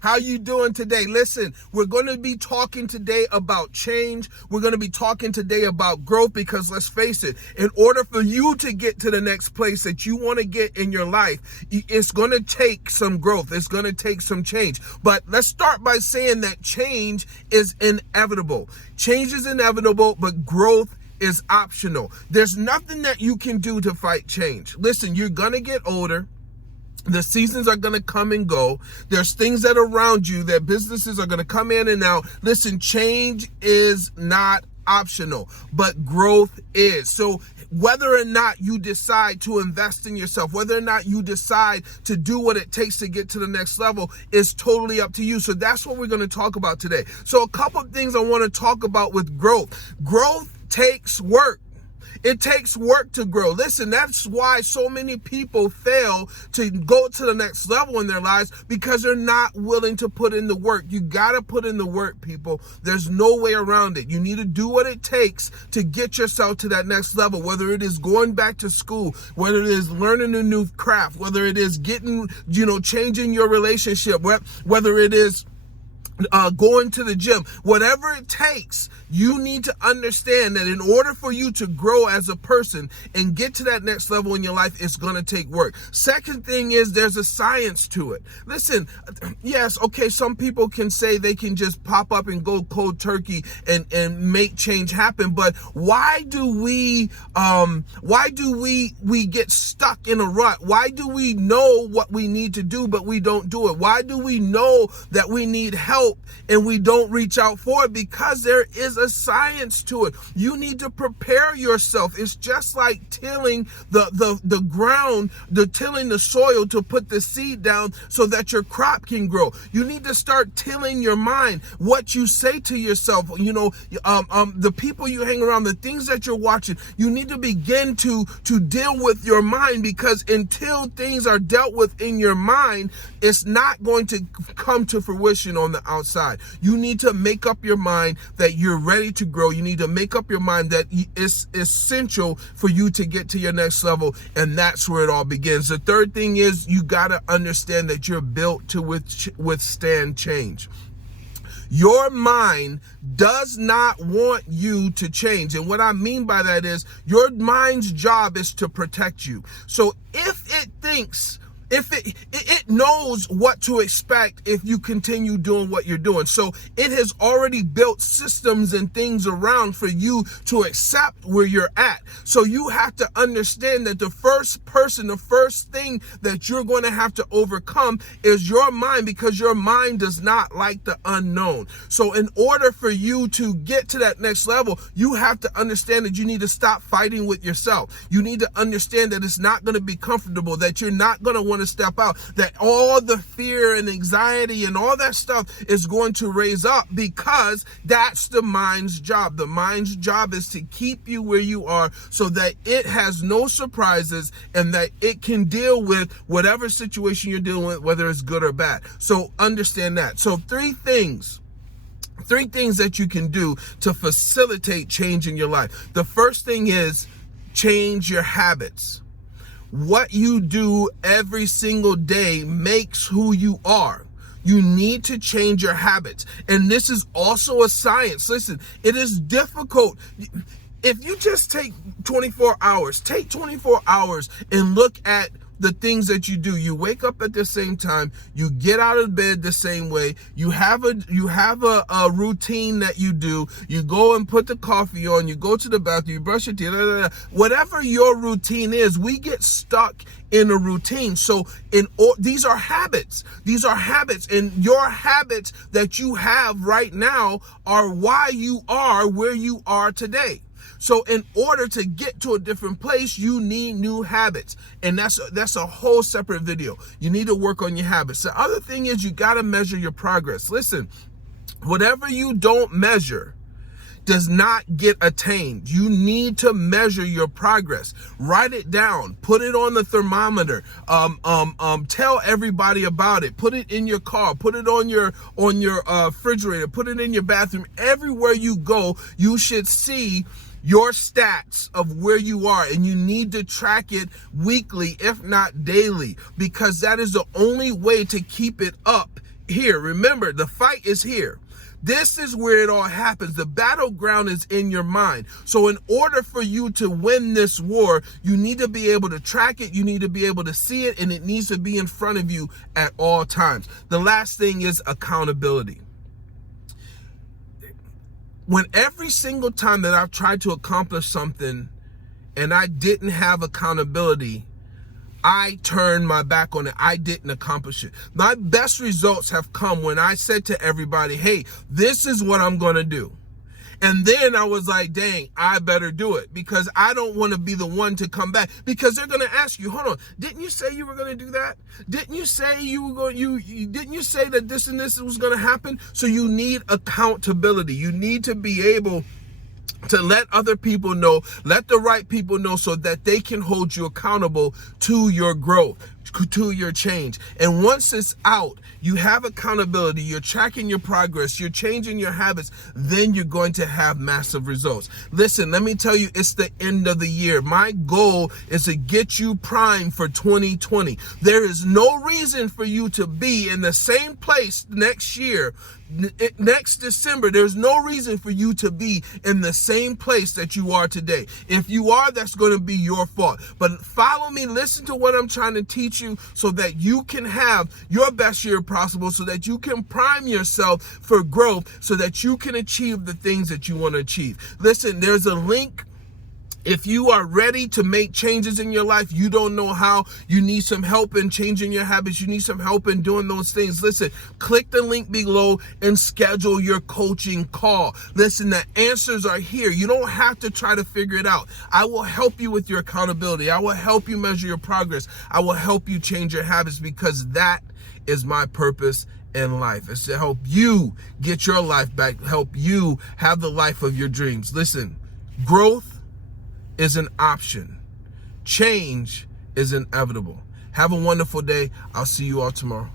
How you doing today? Listen, we're going to be talking today about change. We're going to be talking today about growth because let's face it, in order for you to get to the next place that you want to get in your life, it's going to take some growth. It's going to take some change. But let's start by saying that change is inevitable. Change is inevitable, but growth is optional. There's nothing that you can do to fight change. Listen, you're going to get older. The seasons are going to come and go. There's things that are around you, that businesses are going to come in and out. Listen, change is not optional, but growth is. So whether or not you decide to invest in yourself, whether or not you decide to do what it takes to get to the next level is totally up to you. So that's what we're going to talk about today. So a couple of things I want to talk about with growth. Growth takes work. It takes work to grow. Listen, that's why so many people fail to go to the next level in their lives, because they're not willing to put in the work. You got to put in the work, people. There's no way around it. You need to do what it takes to get yourself to that next level, whether it is going back to school, whether it is learning a new craft, whether it is getting, changing your relationship, whether it is going to the gym, whatever it takes. You need to understand that in order for you to grow as a person and get to that next level in your life, it's going to take work. Second thing is there's a science to it. Listen, yes, okay, some people can say they can just pop up and go cold turkey and make change happen, but why do we get stuck in a rut? Why do we know what we need to do but we don't do it? Why do we know that we need help and we don't reach out for it? Because there is a science to it. You need to prepare yourself. It's just like tilling the ground, tilling the soil to put the seed down so that your crop can grow. You need to start tilling your mind. What you say to yourself, the people you hang around, the things that you're watching, you need to begin to deal with your mind, because until things are dealt with in your mind, it's not going to come to fruition on the outside. You need to make up your mind that you're ready to grow. You need to make up your mind that it's essential for you to get to your next level, and that's where it all begins. The third thing is you got to understand that you're built to withstand change. Your mind does not want you to change. And what I mean by that is your mind's job is to protect you. So if it knows what to expect if you continue doing what you're doing. So it has already built systems and things around for you to accept where you're at. So you have to understand that the first thing that you're going to have to overcome is your mind, because your mind does not like the unknown. So in order for you to get to that next level, you have to understand that you need to stop fighting with yourself. You need to understand that it's not going to be comfortable, that you're not going to want to step out, that all the fear and anxiety and all that stuff is going to raise up, because that's the mind's job. The mind's job is to keep you where you are so that it has no surprises and that it can deal with whatever situation you're dealing with, whether it's good or bad. So understand that. So three things that you can do to facilitate change in your life. The first thing is change your habits. What you do every single day makes who you are. You need to change your habits. And this is also a science. Listen, it is difficult. If you just take 24 hours and look at the things that you do. You wake up at the same time, you get out of bed the same way, you have a routine that you do, you go and put the coffee on, you go to the bathroom, you brush your teeth, whatever your routine is, we get stuck in a routine. So these are habits. And your habits that you have right now are why you are where you are today. So in order to get to a different place, you need new habits. And that's a whole separate video. You need to work on your habits. The other thing is you got to measure your progress. Listen, whatever you don't measure does not get attained. You need to measure your progress. Write it down. Put it on the thermometer. Tell everybody about it. Put it in your car. Put it on your refrigerator. Put it in your bathroom. Everywhere you go, you should see your stats of where you are, and you need to track it weekly, if not daily, because that is the only way to keep it up here. Remember, the fight is here. This is where it all happens. The battleground is in your mind. So in order for you to win this war, you need to be able to track it. You need to be able to see it, and it needs to be in front of you at all times. The last thing is accountability. When every single time that I've tried to accomplish something and I didn't have accountability, I turned my back on it. I didn't accomplish it. My best results have come when I said to everybody, hey, this is what I'm going to do. And then I was like, dang, I better do it, because I don't want to be the one to come back, because they're going to ask you, hold on, didn't you say you were going to do that? Didn't you say you were going, didn't you say that this and this was going to happen? So you need accountability. You need to be able to let other people know, let the right people know, so that they can hold you accountable to your growth, to your change. And once it's out, you have accountability, you're tracking your progress, you're changing your habits, then you're going to have massive results. Listen, let me tell you, it's the end of the year. My goal is to get you primed for 2020. There is no reason for you to be in the same place next year. Next December, there's no reason for you to be in the same place that you are today. If you are, that's going to be your fault. But follow me, listen to what I'm trying to teach you, so that you can have your best year possible, so that you can prime yourself for growth, so that you can achieve the things that you want to achieve. Listen, there's a link. If you are ready to make changes in your life, you don't know how, you need some help in changing your habits, you need some help in doing those things, listen, click the link below and schedule your coaching call. Listen, the answers are here. You don't have to try to figure it out. I will help you with your accountability. I will help you measure your progress. I will help you change your habits, because that is my purpose in life. It's to help you get your life back, help you have the life of your dreams. Listen, growth is an option. Change is inevitable. Have a wonderful day. I'll see you all tomorrow.